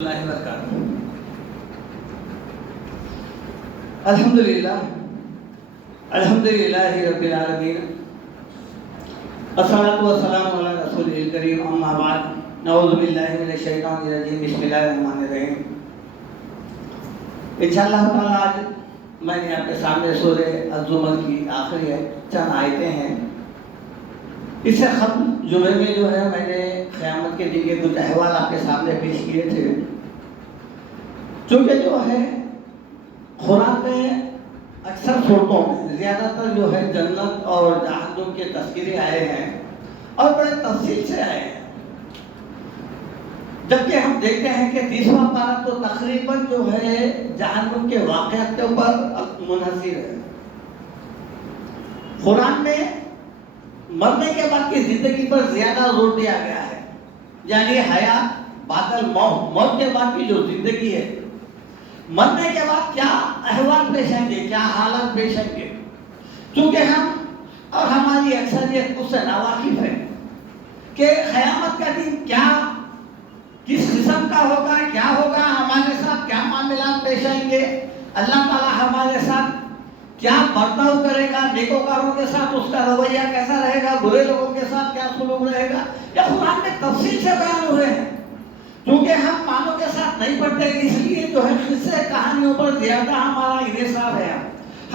اللہ وبرکاتہ۔ الحمدللہ رب العالمین، الصلاۃ والسلام علی رسول الکریم، اما بعد، نعوذ باللہ من الشیطان الرجیم، بسم اللہ الرحمن الرحیم۔ انشاءاللہ تعالی آج میں نے آپ کے سامنے سورہ الزمر کی آخری چند آیتیں ہیں۔ اس سے قبل جمعے میں جو ہے میں نے قیامت کے دن کے کچھ احوال آپ کے سامنے پیش کیے تھے، چونکہ جو ہے قرآن میں اکثر صورتوں میں زیادہ تر جو ہے جنت اور جہنم کے تذکرے آئے ہیں اور بڑے تفصیل سے آئے ہیں، جبکہ ہم دیکھتے ہیں کہ 30واں پارہ تو تقریباً جو ہے جہنم کے واقعات کے اوپر منحصر ہے۔ قرآن میں مرنے کے بعد کی زندگی پر زیادہ زور دیا گیا ہے، یعنی حیات بعد الموت، موت کے بعد کی جو زندگی ہے، مرنے کے بعد کیا احوال پیش آئیں گے، کیا حالات پیش آئیں گے، چونکہ ہم اور ہماری اکثریت اس سے ناواقف ہے کہ قیامت کا دن کیا کس قسم کا ہوگا، کیا ہوگا، ہمارے ساتھ کیا معاملات پیش آئیں گے، اللہ تعالیٰ ہمارے ساتھ کیا برتاؤ کرے گا، نیکوکاروں کے ساتھ اس کا رویہ کیسا رہے گا، برے لوگوں کے ساتھ کیا سلوک رہے گا، یہ قرآن میں تفصیل سے بیان ہوئے ہیں۔ کیونکہ ہم مانوں کے ساتھ نہیں پڑھتے، اس لیے جو ہے قصے کہانیوں پر زیادہ ہمارا انحصار ہے،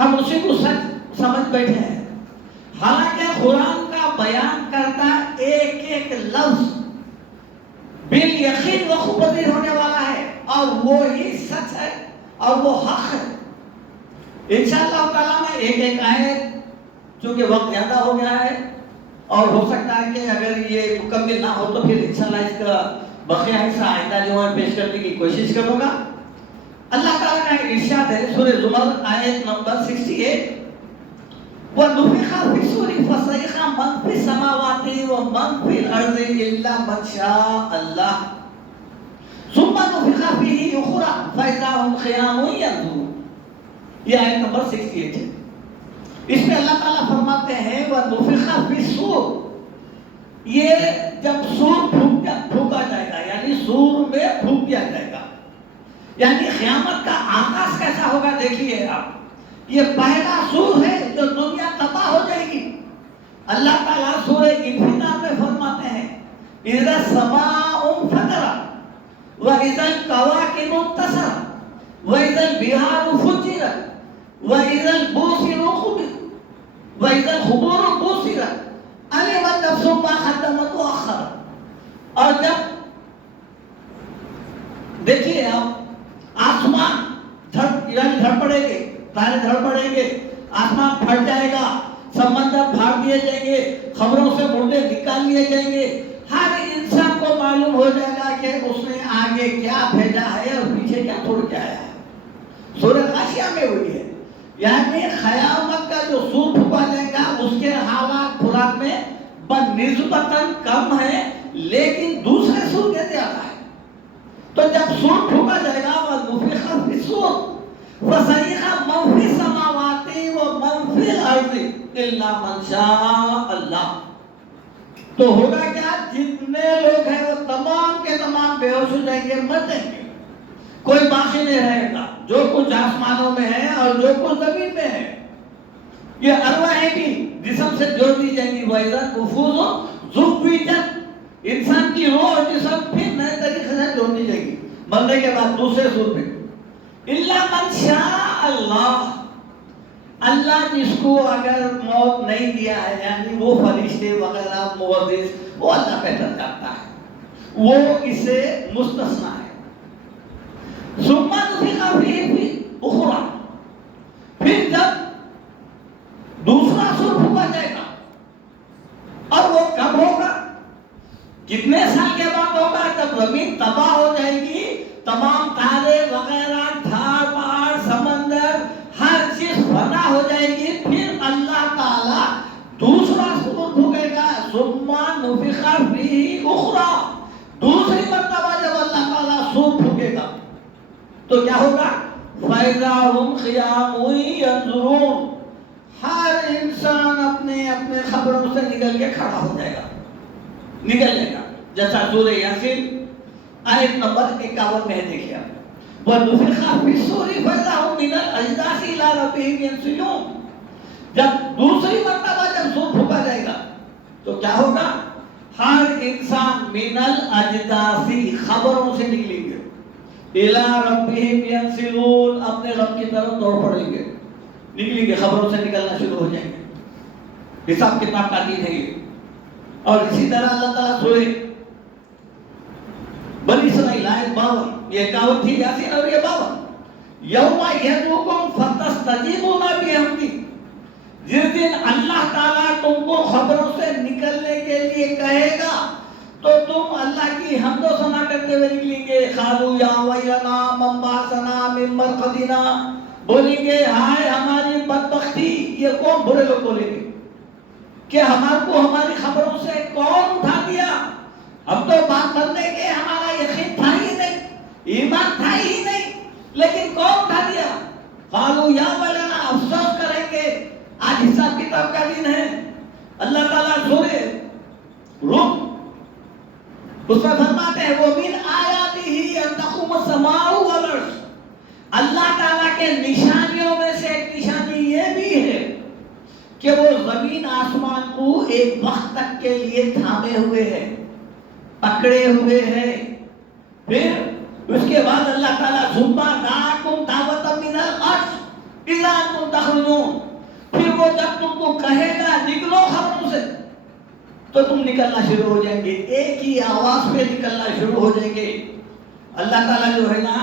ہم اسی کو سچ سمجھ بیٹھے ہیں۔ حالانکہ قرآن کا بیان کرتا ایک ایک لفظ بالیقین وقوع پذیر ہونے والا ہے، اور وہی سچ ہے اور وہ حق ہے۔ انشاءاللہ تعالیٰ میں ایک ایک آیت، چونکہ وقت زیادہ ہو گیا ہے اور ہو سکتا ہے کہ اگر یہ مکمل نہ ہو تو پھر انشاءاللہ اس کا بقیہ حصہ آئندہ جو ہے پیش کرنے کی کوشش کروں گا۔ اللہ تعالیٰ کا ارشاد ہے سورہ زمر آیت نمبر 68، وَنُفِخَ فِي الصُّورِ فَصَعِقَ مَن فِي السَّمَاوَاتِ وَمَن فِي الْأَرْضِ إِلَّا مَن شَاءَ اللَّهُ ثُمَّ نُفِخَ فِيهِ أُخْرَىٰ فَإِذَا هُمْ قِيَامٌ يَنظُرُونَ۔ یہ آیت نمبر 68 ہے۔ اس میں اللہ تعالیٰ فرماتے ہیں وَنُفِخَ فِي الصُّورِ، یہ جب سور پھونکا جائے گا، یعنی سور میں پھونک دیا جائے گا، یعنی قیامت کا آغاز کیسا ہوگا دیکھیے آپ۔ یہ پہلا سور ہے جو دنیا تباہ ہو جائے گی۔ اللہ تعالیٰ سورہ انفطار میں فرماتے ہیں اِذَا السَّمَاءُ انفطرت وَإِذَا الْكَوَاكِبُ انتَثَرَتْ وَإِذَا الْبِحَارُ فُجِّرَتْ وَإِذَا الْبُوسِرُ خُبِّرَتْ وَإِذَا الْقُبُورُ بُعْثِرَتْ عَلِمَتْ نَفْسٌ مَا قَدَّمَتْ وَأَخَّرَتْ۔ اور جب دیکھیے آپ آسمان دھڑ پڑیں گے، تارے دھڑ پڑیں گے، آسمان پھٹ جائے گا، سمندر پھاڑ دیے جائیں گے، خبروں سے مردے نکال لیے جائیں گے، ہر انسان کو معلوم ہو جائے گا کہ اس نے آگے کیا بھیجا ہے اور پیچھے کیا چھوڑ کے آیا ہے۔ سورہ غاشیہ میں ہوئی ہے، یعنی قیامت کا جو سور پھونکا جائے گا اس کے حالات قرآن میں بنسبتاً کم ہے، لیکن دوسرے سور کے زیادہ ہے۔ تو جب سور پھونکا جائے گا وَنُفِخَ فِي الصُّورِ فَصَعِقَ مَن فِي السَّمَاوَاتِ وَمَن فِي الْأَرْضِ إِلَّا مَن شَاءَ اللَّهُ، تو ہوگا کیا، جتنے لوگ ہیں وہ تمام کے تمام بے ہوش ہو جائیں گے، مر جائیں گے، کوئی باقی نہیں رہے گا، جو کچھ آسمانوں میں ہے اور جو کچھ زمین میں ہے۔ یہ ارواحیں بھی جسم سے جوڑ دی جائیں گی، وَإِذَا النُّفُوسُ زُوِّجَتْ، انسان کی روح اور جسم پھر نئے طریقے سے جوڑ دی جائے گی مرنے کے بعد دوسرے سور میں۔ إِلَّا مَن شَاءَ اللَّهُ، اللہ جس کو اگر موت نہیں دیا ہے، یعنی وہ فرشتے وغیرہ موعظ، وہ اللہ بہتر جانتا ہے، وہ اس سے مستثنیٰ ہے۔ ثُمَّ نُفِخَ فِيهِ أُخْرَىٰ، پھر جب دوسرا سور پھونکا جائے گا، اور وہ کب ہوگا، کتنے سال کے بعد ہوگا، جب زمین تباہ ہو جائے گی، تمام تارے وغیرہ، جھاڑ پہاڑ، سمندر، ہر چیز فنا ہو جائے گی، پھر اللہ تعالیٰ دوسرا سور پھونکے گا، ثُمَّ نُفِخَ فِيهِ أُخْرَىٰ، دوسری مرتبہ جب اللہ تعالیٰ سور پھونکے گا تو کیا ہوگا، فَإِذَا هُمْ قِيَامٌ يَنظُرُونَ، ہر انسان اپنے اپنے خبروں سے نکل کے کھڑا ہو جائے گا، نکلنے کا، جیسا سورہ یاسین آیت نمبر 51 میں دیکھیے وَنُفِخَ فِي الصُّورِ فَإِذَا هُم مِّنَ الْأَجْدَاثِ إِلَىٰ رَبِّهِمْ يَنسِلُونَ جب دوسری مرتبہ جب سور پھونکا جائے گا تو کیا ہوگا؟ ہر انسان من الاجداث خبروں سے نکلیں گے الى ربهم ينسلون اپنے رب کی طرف دوڑ پڑیں گے نکلیں گے خبروں سے نکلنا شروع ہو جائیں گے حساب کتاب کا دن ہے یہ اور اسی طرح اللہ تعالیٰ سورہ بنی اسرائیل آیت 52 یہ 51 تھی یاسین اور یہ 52 یوم یدعوکم فتستجیبون بحمدہ جس دن اللہ تعالیٰ تم کو خبروں سے نکلنے کے لیے کہے گا تو تم اللہ کی حمد و ثنا کرتے ہوئے نکلیں گے قالوا یا ویلنا من بعثنا من مرقدنا بولیں گے ہائے ہماری بدبختی یہ کون برے لوگ بولیں گے کہ ہمارے کو ہماری خبروں سے کون اٹھا دیا ہم تو بات کرنے کے ہمارا یقین تھا ہی نہیں ایمان تھا ہی نہیں لیکن کون اٹھا دیا قالوا یا ویلنا افسوس کریں گے آج حساب کتاب کا دن ہے اللہ تعالیٰ سورہ روم اس میں فرماتے ہیں وَمِنْ آیَاتِهِ أَن تَقُومَ السَّمَاءُ وَالْأَرْضُ اللہ تعالیٰ کے نشانیوں میں سے ایک نشانی یہ بھی ہے کہ وہ زمین آسمان کو ایک وقت تک کے لیے تھامے ہوئے ہیں پکڑے ہوئے ہیں پھر اس کے بعد اللہ تعالیٰ ثُمَّ دَعَاكُمْ دَعْوَةً مِنَ الْأَرْضِ إِذَا أَنْتُمْ تَخْرُجُونَ پھر وہ جب تم کو کہے گا نکلو خبروں سے تو تم نکلنا شروع ہو جائیں گے ایک ہی آواز پہ نکلنا شروع ہو جائیں گے اللہ تعالیٰ جو ہے نا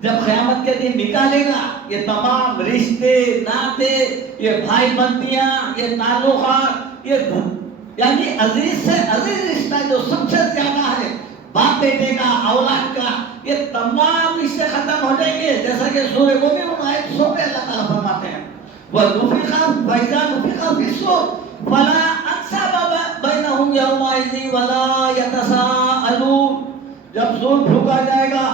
جب قیامت کے دن نکالے گا یہ تمام رشتے ناتے یہ بھائی بندیاں یہ تعلقات یہ یعنی عزیز سے عزیز رشتہ جو سب سے زیادہ ہے باپ بیٹے کا اولاد کا یہ تمام رشتے ختم ہو جائیں گے جیسا کہ سورہ مومنون آیت 100 پہ اللہ تعالیٰ فرماتے ہیں وَنُفِخَ فَإِذَا نُفِخَ فِي الصُّورِ فَلَا أَنْسَابَ بَيْنَهُمْ يَوْمَئِذٍ وَلَا يَتَسَاءَلُونَ جب سور پھونکا جائے گا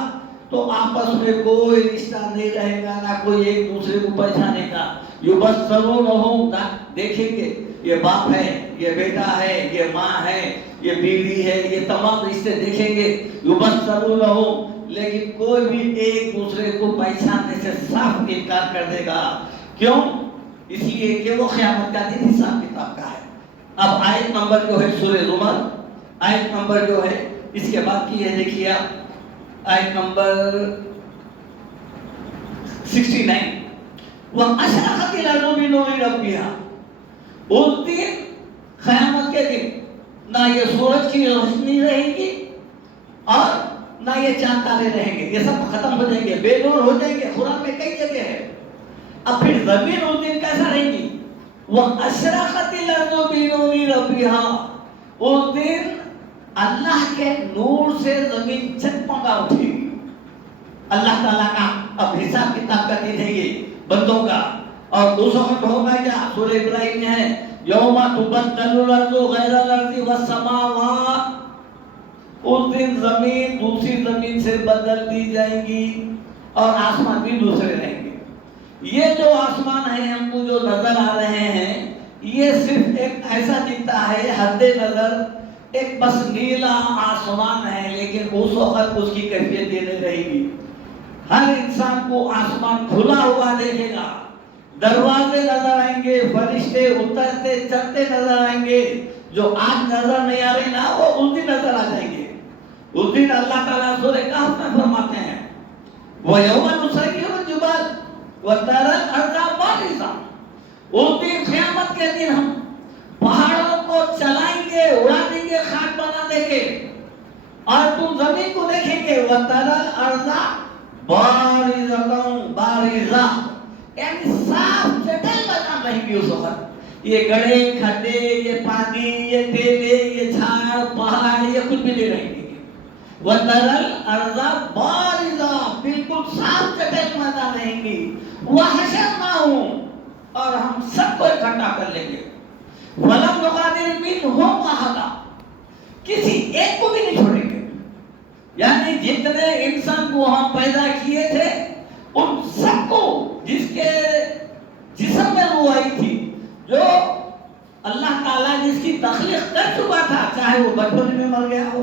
تو آپس میں کوئی رشتہ نہیں رہے گا نہ کوئی ایک دوسرے کو پہچانے کا يُبَصَّرُونَهُمْ دیکھیں گے یہ باپ ہے یہ بیٹا ہے یہ ماں ہے یہ بیوی ہے یہ تمام رشتے دیکھیں گے يُبَصَّرُونَهُمْ لیکن کوئی بھی ایک دوسرے کو پہچاننے سے صاف انکار کر دے گا کیوں اس لیے کہ وہ قیامت کا دن حساب کتاب کا ہے اب آیت نمبر جو ہے سورہ زمر آیت نمبر جو ہے اس کے بعد کی ہے دیکھیے آپ آیت نمبر 69 وَأَشْرَقَتِ الْأَرْضُ بِنُورِ رَبِّهَا اس دن قیامت کے دن نہ یہ سورج کی روشنی رہے گی اور نہ یہ چاند تارے رہیں گے یہ سب ختم ہو جائیں گے بے نور ہو جائیں گے قرآن میں کئی جگہ ہے اب پھر زمین اس دن کیسا رہیں گی وَأَشْرَقَتِ الْأَرْضُ بِنُورِ رَبِّهَا اس دن اللہ کے نور سے زمین چکمگا اٹھے گی اللہ تعالیٰ کا اب حساب کتاب کا دن ہے یہ بندوں کا اور دوسرا وقت ہوگا کیا سورہ ابراہیم میں ہے یوم تبدل الارض غیر الارض والسماوات اس دن زمین دوسری زمین سے بدل دی جائیں گی اور آسمان بھی دوسرے رہیں گے یہ جو آسمان ہے ہم کو جو نظر آ رہے ہیں یہ صرف ایک ایسا دکھتا ہے حد نظر ایک بس نیلا آسمان ہے لیکن اس وقت اس کی کیفیت یہ نہیں رہے گی ہر انسان کو آسمان کھلا ہوا دیکھے گا دروازے نظر آئیں گے فرشتے اترتے چڑھتے نظر آئیں گے جو آج نظر نہیں آ رہی نا وہ اس دن نظر آ جائیں گے اس دن اللہ تعالیٰ سورہ کہف میں فرماتے ہیں وَيَوْمَ نُسَيِّرُ الْجِبَالَ وَتَرَى الْأَرْضَ بَارِزَةً اس دن قیامت کے دن ہم پہاڑوں کو چلائیں گے اڑا دیں گے خاک بنا دیں گے اور تم زمین کو دیکھیں گے وَتَرَى الْأَرْضَ بَارِزَةً بَارِزَةً یعنی صاف چٹل بنا رہیں گی اس وقت یہ گڑھے کھڈے یہ پانی یہ ٹیلے یہ جھاڑ پہاڑ یہ کچھ بھی نہیں رہیں گے وَتَرَى الْأَرْضَ بَارِزَةً بالکل صاف چٹل بنا رہیں گی وَحَشَرْنَاهُمْ اور ہم سب کو اکٹھا کر لیں گے وَلَمْ نُغَادِرْ مِنْهُمْ أَحَدًا کسی ایک کو بھی نہیں چھوڑیں گے یعنی جتنے انسان کو ہم پیدا کیے تھے ان سب کو جس کے جسم میں روح آئی تھی جو اللہ تعالیٰ جس کی تخلیق کر چکا تھا چاہے وہ بچپن میں مر گیا ہو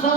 100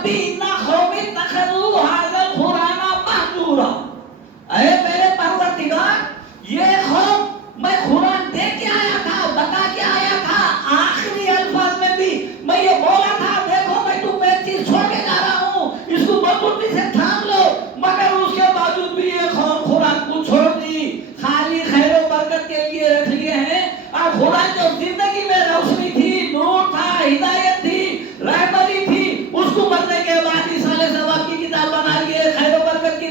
ربی ان قوم اتخذوا هذا القرآن مہجورا، اے میرے پروردگار یہ قوم، میں قرآن دے کے آیا تھا، بتا کے آیا تھا، آخری الفاظ میں بھی میں یہ بولا تھا دیکھو میں تمہیں ایک چیز چھوڑ کے جا رہا ہوں، اس کو مضبوطی سے تھام لو، مگر اس کے باوجود بھی یہ قوم قرآن کو چھوڑ دی، خالی خیر و برکت کے لیے رکھ لیے ہیں۔ اور قرآن جو زندگی میں روشنی تھی، نور تھا، ہدایت تھی، رہبری تھی، اس کو مرنے کے بعد رسالہ ثواب کی کتاب بنا لیے، خیر و برکت کی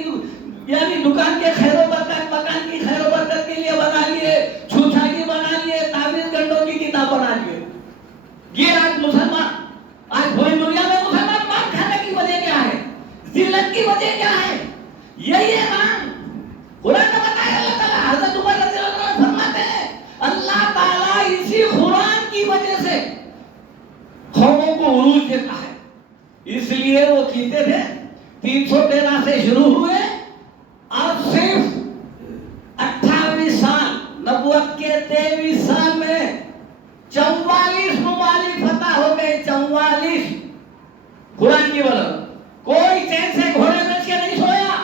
یعنی دکان کے خیر و برکت، مکان کی خیر و برکت کے لیے بنا لیے، چھوچا کی بنا لیے، تعویذ گنڈوں کی کتاب بنا لیے۔ یہ آج مسلمان، آج پوری دنیا میں مسلمان مار کھانے کی وجہ کیا ہے؟ ذلت کی وجہ کیا ہے؟ یہی ہے نا، قرآن نے بتایا، اللہ تعالیٰ حضرت عمر رضی اللہ عنہ فرماتے ہیں اللہ تعالیٰ اسی قرآن کی وجہ سے قوموں کو عروج دیتا ہے، اس لیے وہ کہتے تھے 313 سے شروع ہوئے اور صرف 28 سال نبوت کے 23 سال میں 44 ممالک فتح ہو گئے، 44 قرآن کی بدولت۔ کوئی چین سے گھوڑے بیچ کے نہیں سویا،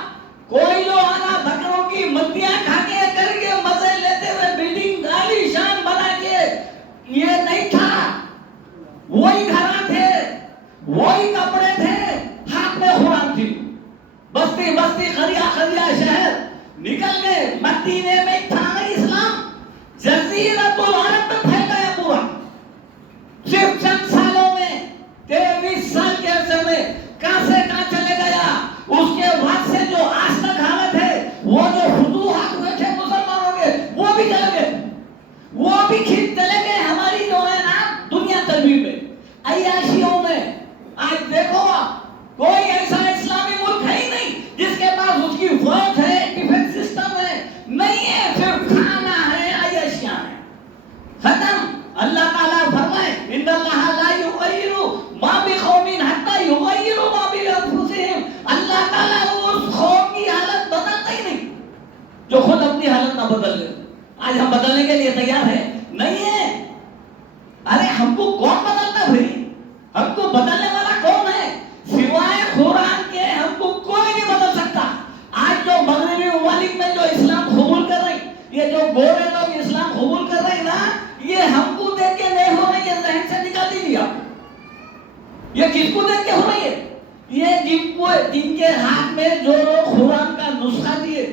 کوئی جو آنا بکروں کی مندیاں کھا کے کر کے مزے لیتے ہوئے بلڈنگ عالی شان بنا کے یہ نہیں تھا، وہی گھراں تھے، وہی کپڑے تھے، ہاتھ میں قرآن تھی، بستی بستی قریہ قریہ شہر نکل گئے، مدینے میں تھا اسلام، جزیرۃ العرب میں پھیل گیا پورا، صرف چند سالوں میں 23 سال کے عرصے میں کہاں سے کہاں چلے گیا۔ اس کے بعد سے جو آج تک حالت ہے، وہ جو فتوحات ہوئے تھے مسلمانوں کے، وہ بھی چلے گئے، وہ بھی کھینچ چلے گئے ہماری جو ہے نا دنیا تربیت میں، عیاشیوں میں۔ آج دیکھو کوئی ایسا اسلامی ملک ہے ہی نہیں جس کے پاس اس کی فوج ہے، ڈیفنس سسٹم ہے، نہیں ہے، صرف کھانا ہے، عیاشیاں ہیں، ختم۔ اللہ تعالیٰ فرمائے ان اللہ لا یغیر ما بقوم حتی یغیروا ما بانفسہم، اللہ تعالیٰ اس قوم کی حالت بدلتا ہی نہیں جو خود اپنی حالت نہ بدل لے۔ آج ہم بدلنے کے لیے تیار ہیں؟ نہیں ہے۔ ارے ہم کو کون بدلتا بھائی؟ ہم کو بدلنے والا کون ہے؟ سوائے قرآن کے ہم کو کوئی نہیں بدل سکتا۔ آج جو مغربی ممالک میں جو اسلام قبول کر رہے، یہ جو گورے لوگ اسلام قبول کر رہے نا، یہ ہم کو دیکھ کے نہیں ہو رہی ہے، ذہن سے نکال دیجیے آپ۔ یہ کس کو دیکھ کے ہو رہی ہے؟ یہ جن کے ہاتھ میں جو لوگ قرآن کا نسخہ دیے،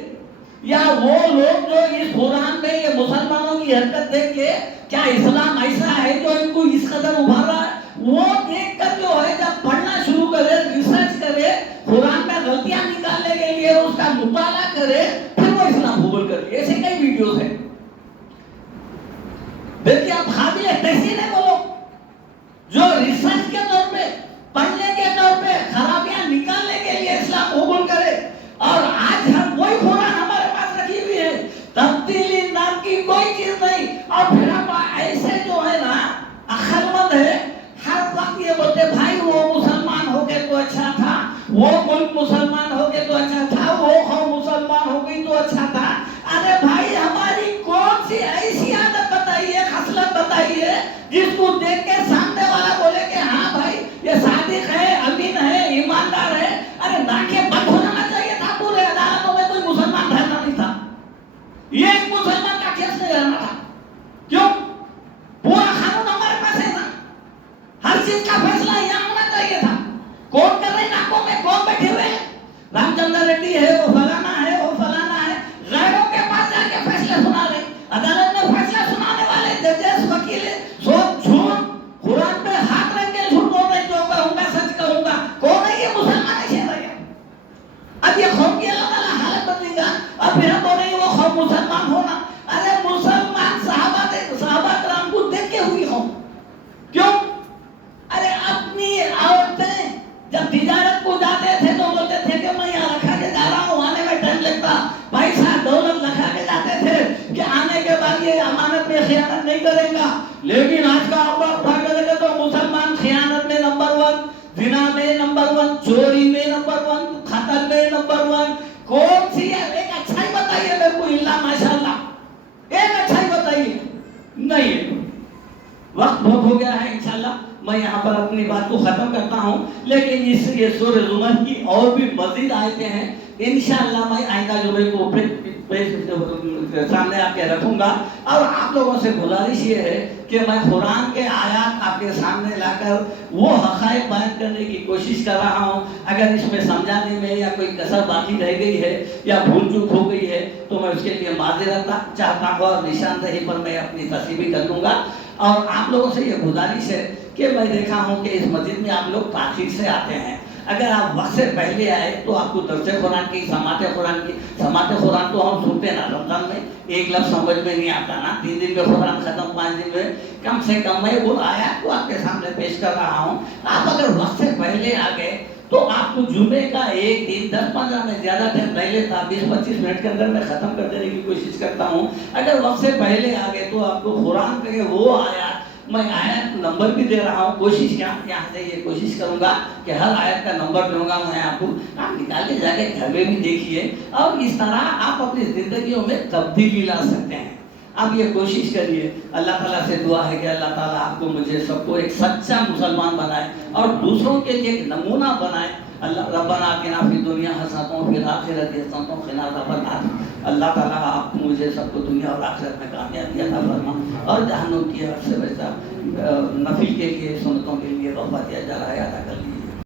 یا وہ لوگ جو اس قرآن میں یہ مسلمانوں کی حرکت دیکھ کے کیا اسلام ایسا ہے جو ان کو اس قدر ابھارا ہے، وہ دیکھ کر جو ہے جب پڑھنا شروع کرے، ریسرچ کرے، قرآن میں غلطیاں نکالنے کے لیے اس کا مطالعہ کرے، پھر وہ اسلام قبول کرے۔ ایسے کئی ویڈیوز ہیں، دیکھیے آپ قابل تحسین ہے وہ لوگ جو ریسرچ کے طور پہ، پڑھنے کے طور پہ خرابیاں نکالنے کے لیے اسلام قبول کرے۔ اور آج ہم وہی قرآن ہمارے پاس رکھی ہوئی ہے، تبدیلی نام کی کوئی چیز نہیں، اور پھر ہم ایسے جو ہے نا عقل مند ہے، ہر وقت یہ بولتے بھائی وہ مسلمان ہو گئے تو اچھا تھا، وہ ملک مسلمان ہو گئے تو اچھا تھا، وہ قوم مسلمان ہو گئی تو اچھا تھا۔ ارے بھائی ہماری کون سی ایسی عادت بتائیے، خصلت بتائیے جس کو دیکھ کے سامنے والا بولے کہ ہاں بھائی یہ صادق ہے، امین ہے، ایماندار ہے۔ ارے ناکیں بند ہو جانا چاہیے تھا، پورے عدالتوں میں کوئی مسلمان رہنا نہیں تھا، یہ ایک مسلمان کا کیس نہیں رہنا تھا۔ کیوں؟ پورا قانون ہمارے پاس ہے نا، ہر چیز کا فیصلہ یہاں ہونا چاہیے تھا۔ کون کر رہے ناکوں میں، کون بیٹھے ہوئے ہیں؟ رام چندر ریڈی ہے، وہ فلانا ہے، وہ فلانا ہے، غیروں کے پاس جا کے فیصلے سنا رہے۔ عدالت میں فیصلہ سنانے والے ججز، وکیل سب جھوٹ، قرآن پہ ہاتھ رکھ کے جھوٹ بول رہے، جو کہوں گا سچ کہوں گا۔ کون ہے یہ مسلمان؟ ایسے رہے۔ اب یہ قوم کی اللہ تعالیٰ حالت بدلے گا، اب پھر ہم بول رہے ہیں وہ قوم مسلمان ہونا۔ ارے مسلمان صحابہ کرام کو دیکھ کے ہوئی قوم، کیوں؟ ارے اپنی عورتیں جب تجارت کو جاتے تھے تو بولتے تھے کہ میں یہاں رکھا کے جا رہا ہوں، آنے میں ٹائم لگتا، پیسہ دولت رکھا کے جاتے تھے کہ آنے کے بعد یہ امانت میں خیانت نہیں کرے گا۔ لیکن آج کا اخبار اٹھا کے دیکھے تو مسلمان خیانت میں نمبر 1، زنا میں نمبر 1، چوری میں نمبر 1، قتل میں نمبر 1۔ کون سی ہے؟ ایک اچھائی بتائیے میرے کو، اللہ ماشاءاللہ ایک اچھائی بتائیے۔ نہیں، وقت بہت ہو گیا ہے، انشاءاللہ میں یہاں پر اپنی بات کو ختم کرتا ہوں، لیکن اس یہ سورہ زمر کی اور بھی مزید آیتیں ہیں، انشاءاللہ میں آئندہ جمعے کو پھر سامنے آپ کے رکھوں گا۔ اور آپ لوگوں سے گزارش یہ ہے کہ میں قرآن کے آیات آپ کے سامنے لا کر وہ حقائق بیان کرنے کی کوشش کر رہا ہوں۔ اگر اس میں سمجھانے میں یا کوئی کسر باقی رہ گئی ہے یا بھول چوک ہو گئی ہے تو میں اس کے لیے معذرت چاہتا ہوں، اور نشاندہی پر میں اپنی تصحیح کر دوں گا۔ اور آپ لوگوں سے یہ گزارش ہے کہ میں دیکھا ہوں کہ اس مسجد میں آپ لوگ تاخیر سے آتے ہیں، اگر آپ وقت سے پہلے آئے تو آپ کو درس قرآن کی سماعت قرآن تو ہم سنتے نا، رمضان میں ایک لفظ سمجھ میں نہیں آتا نا، 3 دن میں قرآن ختم، 5 دن میں کم سے کم میں وہ آیات کو آپ کے سامنے پیش کر رہا ہوں۔ آپ اگر وقت سے پہلے آ گئے تو آپ کو جمعے کا ایک دن 10-15 میں زیادہ ٹائم نہیں لیتا، 20-25 منٹ کے اندر میں ختم کر دینے کی کوشش کرتا ہوں۔ اگر وقت سے پہلے آ گئے تو آپ کو قرآن کے وہ آیات، میں آیت نمبر بھی دے رہا ہوں، کوشش یہاں سے یہ کوشش کروں گا کہ ہر آیت کا نمبر دوں گا میں آپ کو، آپ نکال کے جا کے گھر میں بھی دیکھیے، اور اس طرح آپ اپنی زندگیوں میں تبدیلی لا سکتے ہیں۔ آپ یہ کوشش کریے۔ اللہ تعالیٰ سے دعا ہے کہ اللہ تعالیٰ آپ کو مجھے سب کو ایک سچا مسلمان بنائے اور دوسروں کے لیے ایک نمونہ بنائے۔ اللہ ربنا آتنا فی الدنیا حسنۃ وفی الآخرۃ حسنۃ وقنا عذاب النار۔ اللہ تعالیٰ آپ مجھے سب کو دنیا اور آخرت میں کامیابی عطا فرما، اور جہنم کی حد سے بچا، نفل کے لیے، سنتوں کے لیے وفا دیا جا رہا ہے ادا کر لیجیے۔